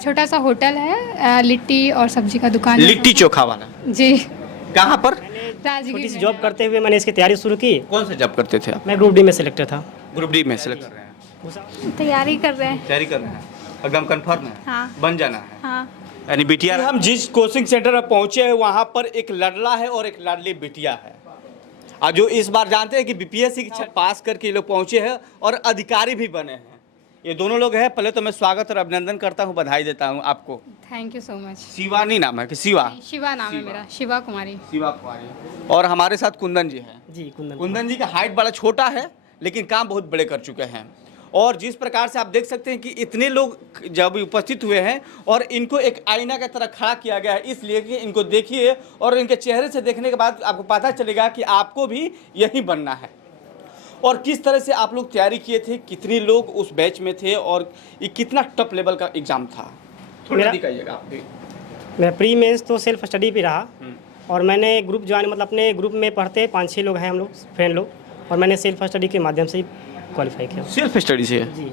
छोटा सा होटल है, लिट्टी और सब्जी का दुकान है। लिट्टी चोखा वाला जी, कहाँ पर? राजगीर छोटी सी में जॉब है। करते हुए मैंने इसकी तैयारी शुरू की। कौन सा जॉब करते थे आप? मैं ग्रुप डी में सिलेक्टेड था। ग्रुप डी में सिलेक्ट कर रहे हैं, तैयारी कर रहे हैं। तैयारी कर रहे हैं, एकदम कंफर्म है? हाँ। बन जाना है हाँ। यानी बिटिया। हम जिस कोचिंग सेंटर में पहुंचे हैं वहाँ पर एक लड़ला है और एक लाडली बिटिया है, और जो इस बार जानते हैं कि बीपीएससी की पास करके ये लोग पहुंचे हैं और अधिकारी भी बने हैं। ये दोनों लोग हैं। पहले तो मैं स्वागत और अभिनंदन करता हूं, बधाई देता हूं आपको। Thank you so much. Shivani नाम है कि शिवा? शिवा नाम है मेरा, शिवा कुमारी। शिवा कुमारी। और हमारे साथ कुंदन जी हैं। जी कुंदन। कुंदन जी का हाइट बड़ा छोटा है लेकिन काम बहुत बड़े कर चुके हैं। और जिस प्रकार से आप देख सकते हैं कि इतने लोग जब उपस्थित हुए हैं और इनको एक आईना की तरह खड़ा किया गया है, इसलिए कि इनको देखिए और इनके चेहरे से देखने के बाद आपको पता चलेगा कि आपको भी यही बनना है। और किस तरह से आप लोग तैयारी किए थे, कितने लोग उस बैच में थे और ये कितना टफ लेवल का एग्जाम था, थोड़ा मेरा- दिखाइएगा आप भी। मेरा प्री मेंस तो सेल्फ स्टडी पे रहा और मैंने ग्रुप ज्वाइन, मतलब अपने ग्रुप में पढ़ते 5-6 लोग हैं हम लोग, फ्रेंड लोग, और मैंने सेल्फ स्टडी के माध्यम से ही क्वालिफाई किया। सेल्फ स्टडी से? जी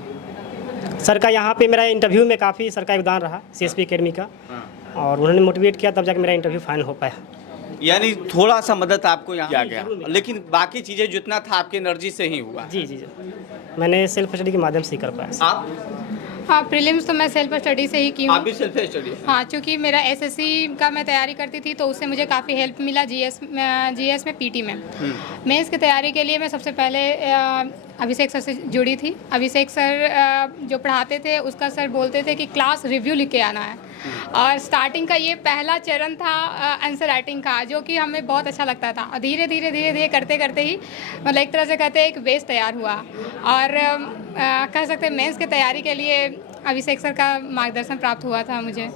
सर का यहाँ पे मेरा इंटरव्यू में काफ़ी सर का योगदान रहा, CSP अकेडमी का, और उन्होंने मोटिवेट किया, तब जाकर मेरा इंटरव्यू फाइनल हो पाया। यानी थोड़ा सा मदद आपको यहाँ किया गया, लेकिन बाकी चीज़ें जितना था आपकी एनर्जी से ही हुआ। जी जी जी, मैंने सेल्फ स्टडी के माध्यम से ही कर पाया। आप? हाँ, प्रीलिम्स तो मैं सेल्फ स्टडी से ही की आप हूँ। भी सेल्फ स्टडी? हाँ, चूँकि मेरा SSC का मैं तैयारी करती थी तो उससे मुझे काफ़ी हेल्प मिला GS में PT में। मेंस की तैयारी के लिए मैं सबसे पहले अभिषेक सर से जुड़ी थी। अभिषेक सर जो पढ़ाते थे उसका सर बोलते थे कि क्लास रिव्यू लिख के आना है, और स्टार्टिंग का ये पहला चरण था आंसर राइटिंग का, जो कि हमें बहुत अच्छा लगता था। और धीरे धीरे करते करते ही मतलब एक तरह से कहते हैं एक बेस तैयार हुआ, और कह सकते हैं मेंस की तैयारी के लिए अभिषेक सर का मार्गदर्शन प्राप्त हुआ था मुझे।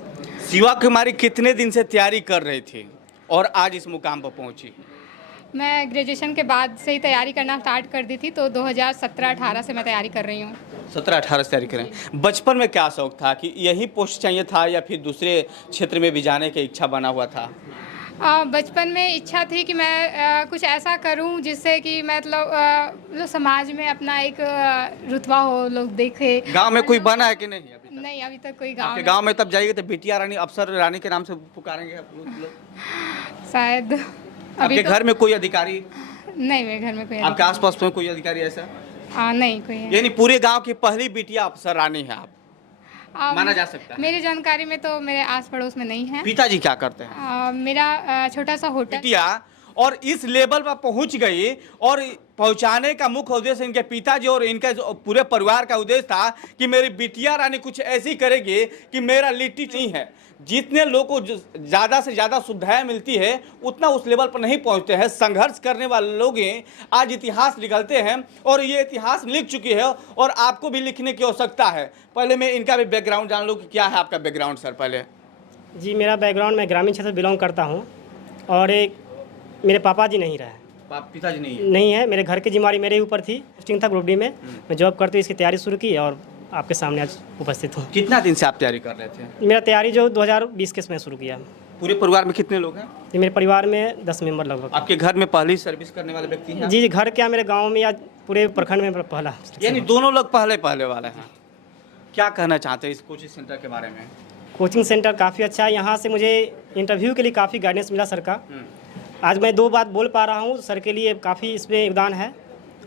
शिवा कुमारी कितने दिन से तैयारी कर रही थी और आज इस मुकाम पर पहुंची? मैं ग्रेजुएशन के बाद से ही तैयारी करना स्टार्ट कर दी थी, तो 2017-18 से मैं तैयारी कर रही हूँ। 17-18 से तैयारी करें। बचपन में क्या शौक था कि यही पोस्ट चाहिए था या फिर दूसरे क्षेत्र में भी जाने की इच्छा बना हुआ था? बचपन में इच्छा थी कि मैं कुछ ऐसा करूं जिससे कि मतलब समाज में अपना एक रुतबा हो, लोग देखे। गांव में कोई बना है कि नहीं अभी तक? नहीं, अभी तक कोई आपके गांव में तब जाइए तो बिटिया रानी, अफसर रानी के नाम से पुकारेंगे आप लोग? शायद आपके अभी तो घर में कोई अधिकारी? नहीं, मेरे घर में कोई आपके आसपास में कोई अधिकारी ऐसा? नहीं कोई है। यानी पूरे गांव की पहली बिटिया अफसर रानी है आप, माना जा सकता है? मेरी जानकारी में तो मेरे आस पड़ोस में नहीं है। पिताजी क्या करते हैं? मेरा छोटा सा होटल। बिटिया और इस लेवल पर पहुंच गई, और पहुंचाने का मुख्य उद्देश्य इनके पिताजी और इनके पूरे परिवार का उद्देश्य था कि मेरी बिटिया रानी कुछ ऐसी करेगी कि मेरा लिट्टी नहीं है। जितने लोगों को ज़्यादा से ज़्यादा सुविधाएं मिलती है उतना उस लेवल पर नहीं पहुंचते हैं। संघर्ष करने वाले लोग आज इतिहास निकलते हैं, और ये इतिहास लिख चुकी है और आपको भी लिखने की आवश्यकता है। पहले मैं इनका भी बैकग्राउंड जान लूँ कि क्या है आपका बैकग्राउंड सर पहले? जी मेरा बैकग्राउंड, मैं ग्रामीण क्षेत्र से बिलोंग करता हूँ, और एक मेरे पापा जी नहीं रहे। पिताजी नहीं है? नहीं है, मेरे घर की जिम्मेदारी मेरे ऊपर थी। पोस्टिंग था ग्रुप डी में, मैं जॉब करते हुए इसकी तैयारी शुरू की और आपके सामने आज उपस्थित हूँ। कितना दिन से आप तैयारी कर रहे थे? मेरा तैयारी जो 2020 के समय शुरू किया। पूरे परिवार में कितने लोग हैं? ये मेरे परिवार में 10 मेंबर लगभग। आपके घर में पहली सर्विस करने वाले व्यक्ति हैं? जी घर क्या, मेरे गांव में या पूरे प्रखंड में पहला। यानी दोनों लोग पहले वाले हैं। क्या कहना चाहते हैं इस कोचिंग सेंटर के बारे में? कोचिंग सेंटर काफ़ी अच्छा है। यहाँ से मुझे इंटरव्यू के लिए काफ़ी गाइडेंस मिला सर का। आज मैं 2 बात बोल पा रहा हूँ, सर के लिए काफ़ी इसमें योगदान है,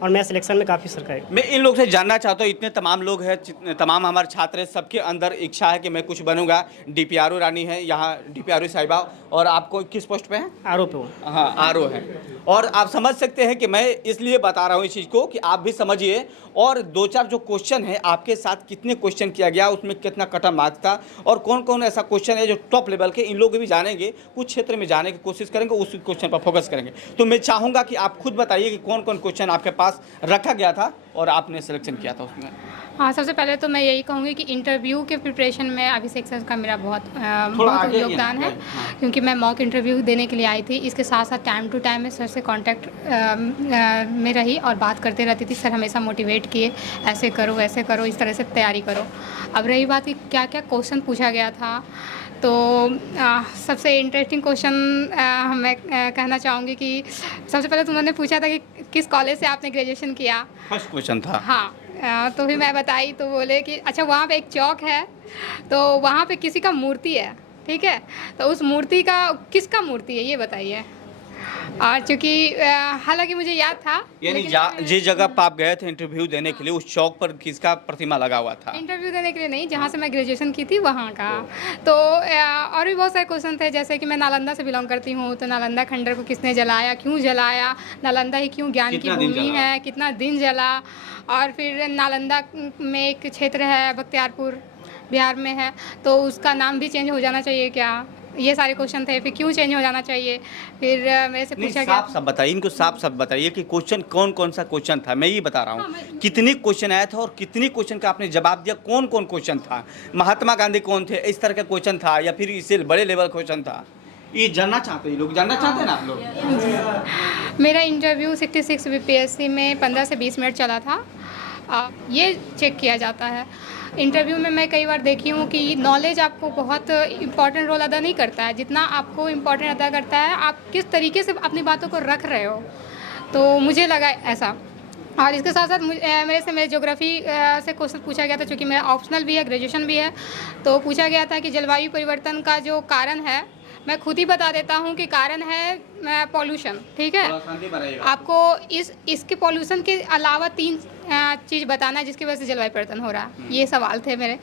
और मैं सिलेक्शन में काफ़ी सर का है। मैं इन लोग से जानना चाहता हूँ, इतने तमाम लोग हैं, तमाम हमारे छात्र हैं, सबके अंदर इच्छा है कि मैं कुछ बनूंगा। DPRO रानी है यहाँ, DPRO साहिबा, और आपको किस पोस्ट पे हैं? आरोप हो। हाँ, RO है। और आप समझ सकते हैं कि मैं इसलिए बता रहा हूँ इस चीज़ को कि आप भी समझिए। और 2-4 जो क्वेश्चन है आपके साथ कितने क्वेश्चन किया गया, उसमें कितना कटा मार्क्स था, और कौन कौन ऐसा क्वेश्चन है जो टॉप लेवल के, इन लोग भी जानेंगे। कुछ क्षेत्र में जाने की कोशिश करेंगे, उस क्वेश्चन पर फोकस करेंगे। तो मैं चाहूँगा कि आप खुद बताइए कि कौन कौन क्वेश्चन आपके पास रखा गया था और आपने सिलेक्शन किया था उसमें। हाँ, सबसे पहले तो मैं यही कहूँगी कि इंटरव्यू के प्रिपरेशन में अभिषेक सर का मेरा बहुत आगे योगदान है, क्योंकि मैं मॉक इंटरव्यू देने के लिए आई थी। इसके साथ साथ टाइम टू टाइम मैं सर से कांटेक्ट में रही और बात करते रहती थी। सर हमेशा मोटिवेट किए, ऐसे करो वैसे करो, इस तरह से तैयारी करो। अब रही बात कि क्या क्या क्वेश्चन पूछा गया था, तो सबसे इंटरेस्टिंग क्वेश्चन मैं कहना चाहूँगी कि सबसे पहले तुमने पूछा था कि किस कॉलेज से आपने ग्रेजुएशन किया। फर्स्ट क्वेश्चन था। हाँ, तो फिर मैं बताई तो बोले कि अच्छा वहाँ पे एक चौक है तो वहाँ पे किसी का मूर्ति है, ठीक है, तो उस मूर्ति का किसका मूर्ति है ये बताइए। और चूँकि हालांकि मुझे याद था, यानी लेकिन जिस जगह पर आप गए थे इंटरव्यू देने के लिए उस चौक पर किसका प्रतिमा लगा हुआ था? इंटरव्यू देने के लिए नहीं, जहाँ से मैं ग्रेजुएशन की थी वहाँ का। तो और भी बहुत सारे क्वेश्चन थे, जैसे कि मैं नालंदा से बिलोंग करती हूँ, तो नालंदा खंडर को किसने जलाया, क्यों जलाया, नालंदा ही क्यों ज्ञान की कितना दिन भूमि जला? है, कितना दिन जला। और फिर नालंदा में एक क्षेत्र है बख्तियारपुर, बिहार में है, तो उसका नाम भी चेंज हो जाना चाहिए क्या, ये सारे क्वेश्चन थे। फिर क्यों चेंज हो जाना चाहिए, फिर मेरे से नहीं, पूछा गया। साफ साफ बताइए, इनको साफ साफ बताइए कि क्वेश्चन कौन कौन सा क्वेश्चन था। मैं ये बता रहा हूँ कितनी क्वेश्चन आया था और कितनी क्वेश्चन का आपने जवाब दिया, कौन कौन क्वेश्चन था, महात्मा गांधी कौन थे, इस तरह का क्वेश्चन था या फिर इससे बड़े लेवल क्वेश्चन था? ये जानना चाहते हैं लोग, जानना चाहते हैं ना आप लोग। मेरा इंटरव्यू 66 बीपीएससी में 15 से 20 मिनट चला था। ये चेक किया जाता है इंटरव्यू में। मैं कई बार देखी हूँ कि नॉलेज आपको बहुत इम्पॉर्टेंट रोल अदा नहीं करता है, जितना आपको इम्पॉर्टेंट अदा करता है आप किस तरीके से अपनी बातों को रख रहे हो। तो मुझे लगा ऐसा। और इसके साथ साथ मेरे ज्योग्राफी से क्वेश्चन पूछा गया था, चूँकि मेरा ऑप्शनल भी है, ग्रेजुएशन भी है। तो पूछा गया था कि जलवायु परिवर्तन का जो कारण है, मैं खुद ही बता देता हूँ कि कारण है पॉल्यूशन, ठीक है। आपको इसके पॉल्यूशन के अलावा 3 चीज़ बताना है जिसकी वजह से जलवायु परिवर्तन हो रहा है। ये सवाल थे मेरे।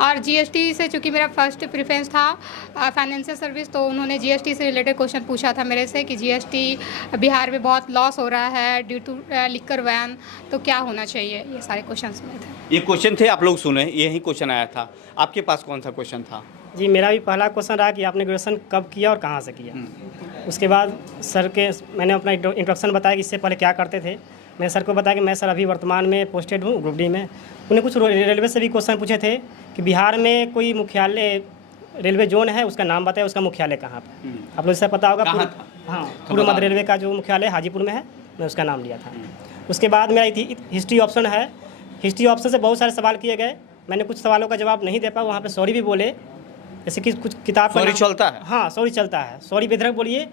और जीएसटी से, चूँकि मेरा फर्स्ट प्रेफरेंस था फाइनेंशियल सर्विस, तो उन्होंने जीएसटी से रिलेटेड क्वेश्चन पूछा था मेरे से कि जीएसटी बिहार में बहुत लॉस हो रहा है ड्यू टू लिकर वैन, तो क्या होना चाहिए, ये सारे क्वेश्चन में थे। ये क्वेश्चन थे, आप लोग सुने, यही क्वेश्चन आया था। आपके पास कौन सा क्वेश्चन था? जी, मेरा भी पहला क्वेश्चन रहा कि आपने ग्रेजुएशन कब किया और कहाँ से किया। उसके बाद सर के मैंने अपना इंट्रोडक्शन बताया कि इससे पहले क्या करते थे। मैंने सर को बताया कि मैं सर अभी वर्तमान में पोस्टेड हूँ ग्रुप डी में। उन्हें कुछ रेलवे से भी क्वेश्चन पूछे थे कि बिहार में कोई मुख्यालय रेलवे जोन है, उसका नाम बताया, उसका मुख्यालय कहाँ पर। आप लोग से पता होगा, हाँ, पूर्व मध्य रेलवे का जो मुख्यालय हाजीपुर में है, मैं उसका नाम लिया था। उसके बाद मेरा हिस्ट्री ऑप्शन है। हिस्ट्री ऑप्शन से बहुत सारे सवाल किए गए, मैंने कुछ सवालों का जवाब नहीं दे पाया, वहाँ पे सॉरी भी बोले। जैसे कि कुछ किताब सॉरी चलता है? हाँ, सॉरी चलता है। सॉरी बेधड़क बोलिए,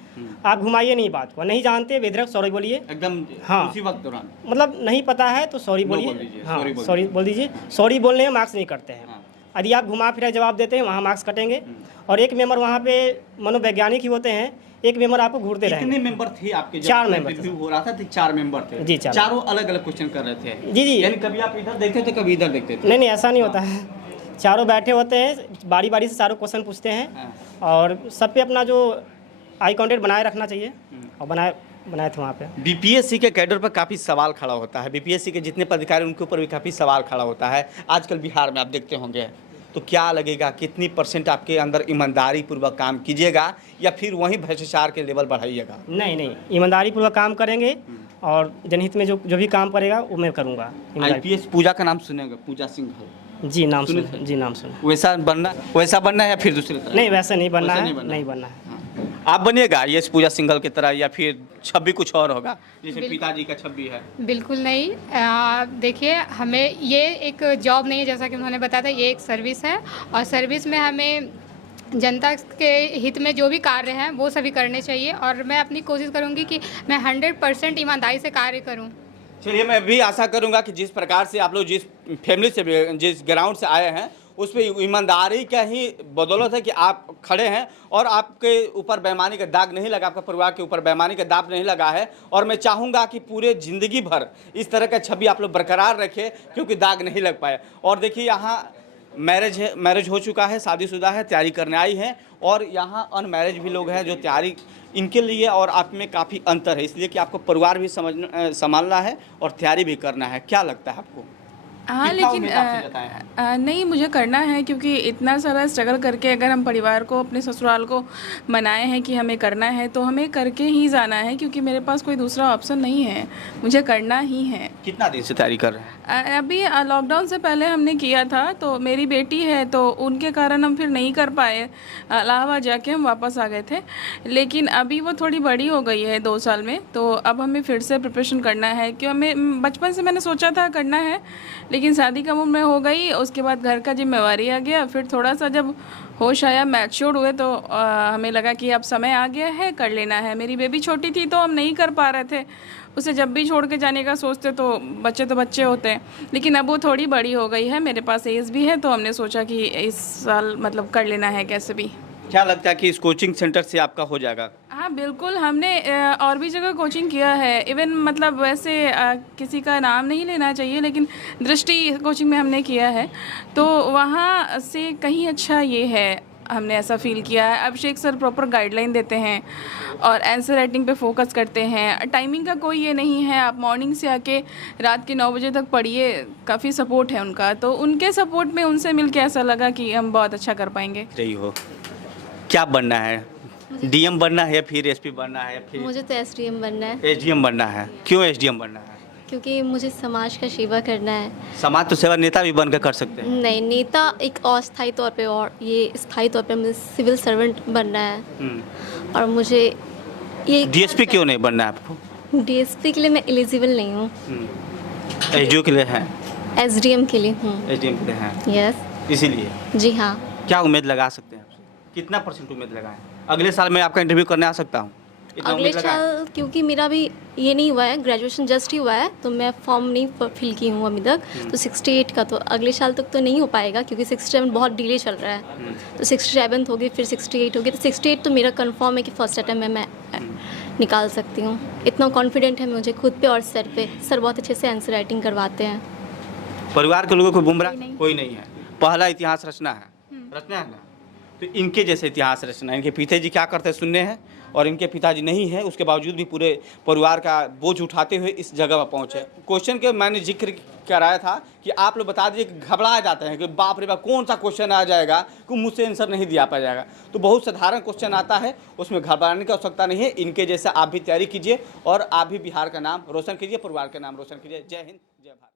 आप घुमाइए नहीं बात को, नहीं जानते बेधड़क सॉरी बोलिए एकदम। हाँ, उसी वक्त दौरान मतलब नहीं पता है तो सॉरी बोलिए। हाँ, सॉरी बोल दीजिए। सॉरी बोलने में मार्क्स नहीं करते हैं। यदि आप घुमा फिरा जवाब देते हैं वहाँ मार्क्स कटेंगे। और एक मेंबर वहाँ पे मनोवैज्ञानिक ही होते हैं, एक मेंबर आपको घूरते रहेंगे। कितने मेंबर थे आपके? 4 मेंबर थे। हो रहा था तो 4 मेंबर थे जी, 4। चारों अलग अलग क्वेश्चन कर रहे थे। जी जी, यानी कभी आप इधर देखते थे, कभी इधर देखते थे? नहीं, ऐसा नहीं होता है। चारों बैठे होते हैं, बारी बारी से चारों क्वेश्चन पूछते हैं और सब पे अपना जो आई कांटेक्ट बनाए रखना चाहिए, और बनाए थे वहाँ पे। बीपीएससी के कैडर पर काफ़ी सवाल खड़ा होता है, बीपीएससी के जितने पदाधिकारी उनके ऊपर भी काफ़ी सवाल खड़ा होता है। आजकल बिहार में आप देखते होंगे, तो क्या लगेगा कितनी % आपके अंदर ईमानदारी पूर्वक काम कीजिएगा या फिर वहीं भ्रष्टाचार के लेवल बढ़ाइएगा? नहीं, ईमानदारी पूर्वक काम करेंगे और जनहित में जो भी काम पड़ेगा वो मैं करूँगा। IPS पूजा का नाम सुनेगा, पूजा सिंघल? जी, नाम सुना। जी, नाम सुना। वैसा बनना है या फिर दूसरी तरह? नहीं, वैसे नहीं बनना है, नहीं बनना है। आप बनिएगा IAS पूजा सिंघल की तरह या फिर छवि कुछ और होगा, जैसे पिताजी का छवि है? बिल्कुल नहीं। देखिए, हमें ये एक जॉब नहीं है, जैसा कि उन्होंने बताया था, ये एक सर्विस है। और सर्विस में हमें जनता के हित में जो भी कार्य हैं वो सभी करने चाहिए। और मैं अपनी कोशिश करूँगी कि मैं 100% ईमानदारी से कार्य करूँ। चलिए, मैं भी आशा करूंगा कि जिस प्रकार से आप लोग जिस फैमिली से, जिस ग्राउंड से आए हैं, उस पर ईमानदारी का ही बदौलत है कि आप खड़े हैं और आपके ऊपर बेईमानी का दाग नहीं लगा, आपका परिवार के ऊपर बेईमानी का दाग नहीं लगा है। और मैं चाहूँगा कि पूरे ज़िंदगी भर इस तरह का छवि आप लोग बरकरार रखें, क्योंकि दाग नहीं लग पाए। और देखिए, यहाँ मैरिज हो चुका है, शादीशुदा है, तैयारी करने आई हैं, और यहाँ अनमैरिज भी लोग हैं जो तैयारी, इनके लिए और आप में काफ़ी अंतर है, इसलिए कि आपको परिवार भी संभालना है और तैयारी भी करना है। क्या लगता है आपको? हाँ, लेकिन नहीं, मुझे करना है, क्योंकि इतना सारा स्ट्रगल करके अगर हम परिवार को, अपने ससुराल को मनाए हैं कि हमें करना है, तो हमें करके ही जाना है, क्योंकि मेरे पास कोई दूसरा ऑप्शन नहीं है, मुझे करना ही है। कितना दिन से तैयारी कर रहे हैं? अभी लॉकडाउन से पहले हमने किया था, तो मेरी बेटी है तो उनके कारण हम फिर नहीं कर पाए, इलाहाबाद जाके हम वापस आ गए थे। लेकिन अभी वो थोड़ी बड़ी हो गई है 2 साल में, तो अब हमें फिर से प्रिपरेशन करना है, क्योंकि हमें बचपन से मैंने सोचा था करना है, लेकिन शादी कम उम्र में हो गई, उसके बाद घर का जिम्मेवारी आ गया। फिर थोड़ा सा जब होश आया, मैच्योर हुए, तो हमें लगा कि अब समय आ गया है, कर लेना है। मेरी बेबी छोटी थी तो हम नहीं कर पा रहे थे। उसे जब भी छोड़ के जाने का सोचते तो बच्चे होते हैं, लेकिन अब वो थोड़ी बड़ी हो गई है, मेरे पास एज भी है, तो हमने सोचा कि इस साल मतलब कर लेना है कैसे भी। क्या लगता है कि इस कोचिंग सेंटर से आपका हो जाएगा? हाँ बिल्कुल, हमने और भी जगह कोचिंग किया है। इवन मतलब वैसे किसी का नाम नहीं लेना चाहिए, लेकिन दृष्टि कोचिंग में हमने किया है, तो वहाँ से कहीं अच्छा ये है, हमने ऐसा फील किया है। अभिषेक सर प्रॉपर गाइडलाइन देते हैं और आंसर राइटिंग पे फोकस करते हैं। टाइमिंग का कोई ये नहीं है, आप मॉर्निंग से आके रात के 9 बजे तक पढ़िए, काफ़ी सपोर्ट है उनका। तो उनके सपोर्ट में उनसे मिल के ऐसा लगा कि हम बहुत अच्छा कर पाएंगे। रही हो, क्या बनना है? डीएम बनना है या फिर एसपी बनना है या फिर मुझे तो एसडीएम बनना है, एसडीएम बनना है? क्यों एसडीएम बनना है? क्योंकि मुझे समाज का सेवा करना है। समाज तो सेवा नेता भी बनकर कर सकते हैं। नहीं, नेता एक अस्थायी तौर पे, और ये स्थायी तौर पे मुझे सिविल सर्वेंट बनना है। और मुझे ये डीएसपी क्यों नहीं बनना है आपको? डीएसपी के लिए मैं एलिजिबल नहीं हूँ, एसडीओ के लिए है, एसडीएम के लिए हूँ। एसडीएम के लिए है, यस इसीलिए। जी हाँ। क्या उम्मीद लगा सकते हैं आपसे? कितना % उम्मीद लगाएं? अगले साल मैं आपका इंटरव्यू करने आ सकता हूँ? इतना अगले उम्मीद लगाएं? साल, क्योंकि मेरा भी ये नहीं हुआ है, ग्रेजुएशन जस्ट ही हुआ है, तो मैं फॉर्म नहीं फिल की हूँ अभी तक। तो 68 का तो अगले साल तक तो नहीं हो पाएगा, क्योंकि 67 बहुत डिले चल रहा है। तो 67 होगी, फिर 68 होगी, तो 68 तो मेरा कंफर्म है कि फर्स्ट अटैम्प्ट में मैं निकाल सकती हूँ। इतना कॉन्फिडेंट है मुझे खुद पे और सर पे। सर बहुत अच्छे से आंसर राइटिंग करवाते हैं। परिवार के लोगों को गुमराह कोई नहीं है, पहला इतिहास रचना है, रचना है ना? तो इनके जैसे इतिहास रचना, इनके पिताजी क्या करते हैं सुनने हैं, और इनके पिताजी नहीं है, उसके बावजूद भी पूरे परिवार का बोझ उठाते हुए इस जगह पर पहुँचे। क्वेश्चन के मैंने जिक्र कराया था कि आप लोग बता दीजिए कि घबरा जाते हैं कि बाप रे बाप कौन सा क्वेश्चन आ जाएगा कि मुझसे आंसर नहीं दिया पाया जाएगा। तो बहुत साधारण क्वेश्चन आता है, उसमें घबराने की आवश्यकता नहीं है। इनके जैसा आप भी तैयारी कीजिए और आप भी बिहार का नाम रोशन कीजिए, परिवार का नाम रोशन कीजिए। जय हिंद, जय भारत।